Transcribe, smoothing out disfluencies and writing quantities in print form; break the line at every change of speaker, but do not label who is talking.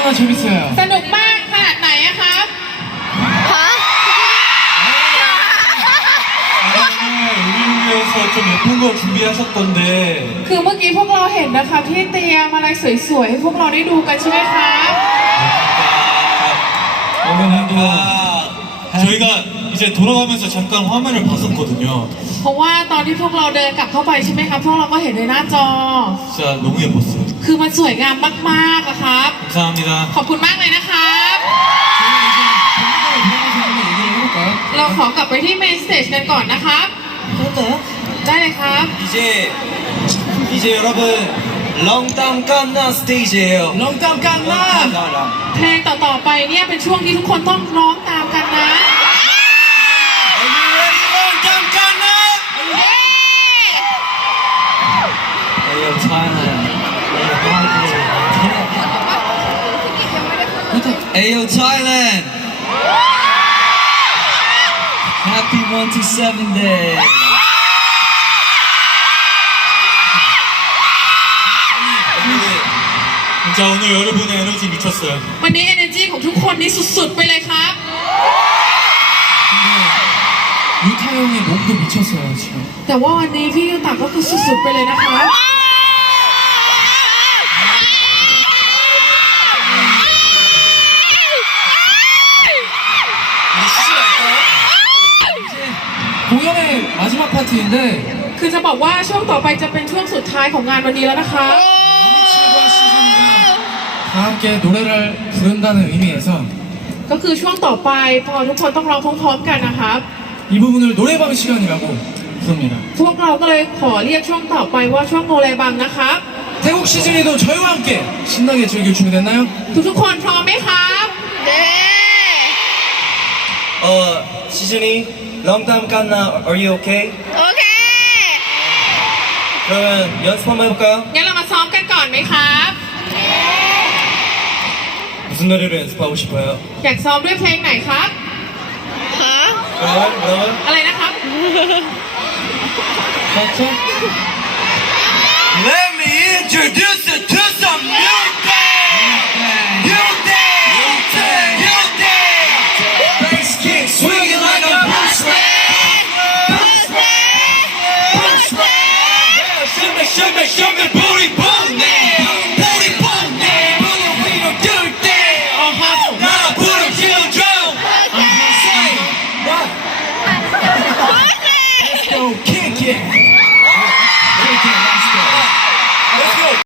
얼마나 재밌어요.
สนุกมากขนาดไหนอะครับ
우리에서 좀 예쁜 거 준비하셨던데
คือเมื่อกี้พวกเราเห็นนะคะที่เตรียมอะไรสวยๆให้พวกเราได้ดูกันใช่ไหมครับ
오늘도
저희가 이제 돌아가면서 잠깐 화면을 봤었거든요.
เพราะว่าตอนที่พวกเราเดินกลับเข้าไปใช่ไหมครับพวกเราก็เห็นในหน้าจอ
진짜 너무 예뻤어요.
คือมันสวยงามมากๆอะครับ
감사합니다.
ขอบคุณมากเลยนะครับ
저희가 이제 본격적으로 들어가서 한번 얘기를 해볼까요?
เราขอกลับไปที่เมนสเตจกันก่อนนะครับ ได้เลยครับ
이제 여러분 렁땅 깐나 스테이지예요.
렁땅 깐나!
เพลงต่อๆไปเนี่ยเป็นช่วงที่ทุกคนต้องร้องตามกันนะ
Are you ready? 렁땅 깐나! Ayo Thailand. Ayo Thailand. Happy 127 day.
진짜 오늘 여러분의 에너지 미쳤어요.
วันนี้ energy ของทุกคนนี่สุดๆไปเลยครับ
유타 형의 몸도 미쳤어요, 지금.
แต่ว่าวันนี้พี่ยูตะก็คือสุดๆไปเลยนะครับ
공연의 마지막 파트인데
คือจะบอกว่าช่วงต่อไปจะเป็นช่วงสุดท้ายของงานวันนี้แล้วนะครับ
미칠과 시즌이가 다 함께 노래를 부른다는 의미에서
ก็คือช่วงต่อไปพอทุกคนต้องร้องพร้อมๆกันนะครับ
이 부분을 노래방 시간이라고 부릅니다.
พวกเราก็เลยขอเรียกช่วงต่อไปว่าช่วงโนเลบังนะครับ
태국 시즌이도 저희와 함께 신나게 즐길 준비됐나요?
ทุกๆคนพร้อมไหมครับ
시즌이 렁땅 깐나 Are you okay? 그러면 연습 한번 해볼까요?
งั้นเรามาซ้อมกันก่อนไหมครับ
무슨 노래로 연습하고 싶어요?
อยากซ้อมด้วยเพลงไหนครับ
그러면
อะไรนะครับ
Let me introduce you to some music. Bass kick swinging like a Bruce Lee. Shimmy, booty boom, booty boom, booty we don't do that. Now put 'em chill drum. Say what? Let's go kick it.